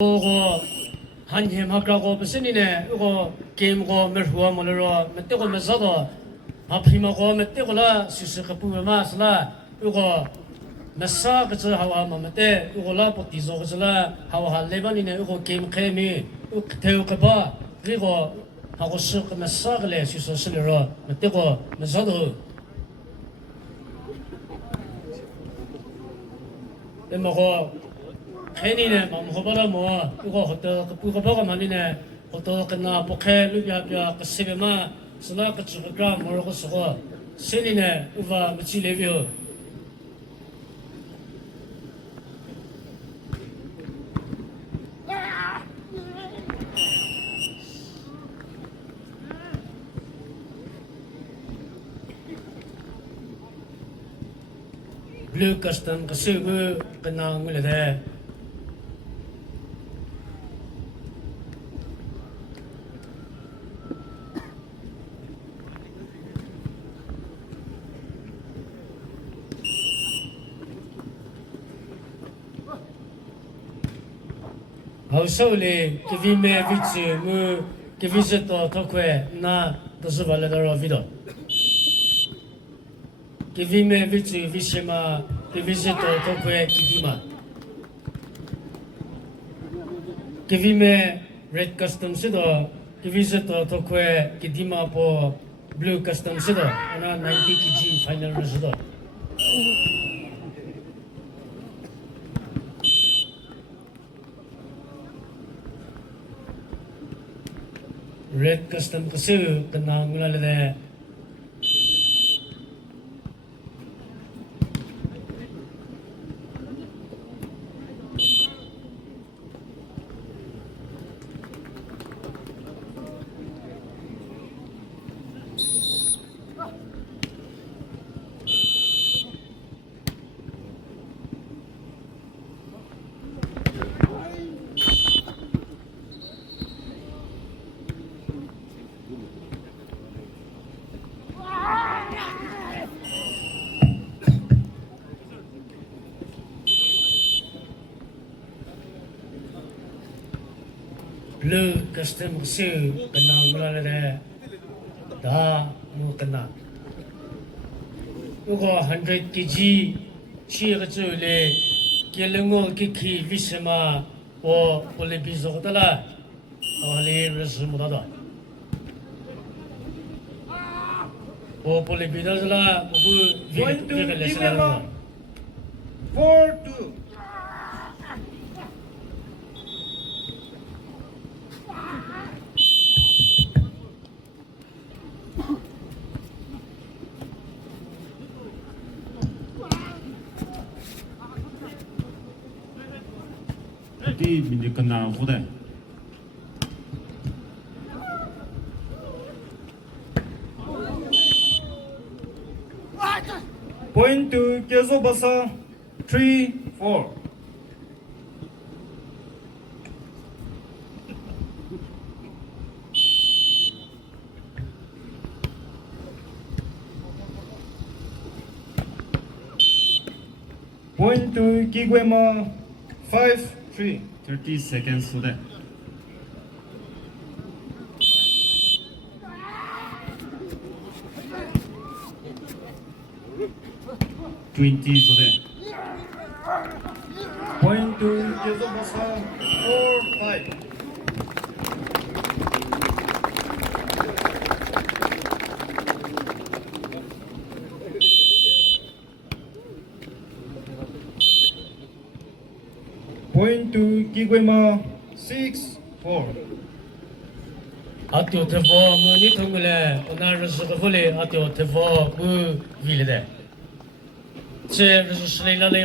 이거 한힘 하라고 무슨이네 이거 게임고 merhuwa 몰로 metego mesado 앞히마고 met고라 수수가 부마스라 이거 메사 그저 하와 마메테 이거라 포티조 그저라 하와 할레반이네 이거 게임 게임이 이거 태우가 그리고 하고 싶그 메사글에 수수실로 metego mesado 에마고 괜히네 맘호바라 뭐 이거 어떠 그거 보고 말이네 어떠 그나 복해 루비아비아 그 세베마 슬라 그 주가 뭐라고 쓰고 신이네 우바 미치 레비오 블루 커스텀 그 쓰고 그나 물레데 Hausole che vi me vice mu che visito tokwe na dosu valedoro vido che vi me vice visema che visito tokwe kidima che vi me red custom sido che visito tokwe kidima po blue custom sido ana 90 kg final result red custom kasi tenang lalade blue custom kasi tenang lalade dah mu tenang ugo 100 kg chi ga chu le kelengo ki visema o pole bizo dala ali resmu da o pole bizo dala bu vi ga lesala 4-2. Di mình cần nào vô đây Point to 계속 봐서 3-4. Point to 기괴마 5-3. 30 seconds vô đây 20 vô đây Point to 계속 봐서 4-5. Point to 기괴마 6-4. atyo tevo mu ni thongule onar resu vole atyo tevo mu vilede che resu slela le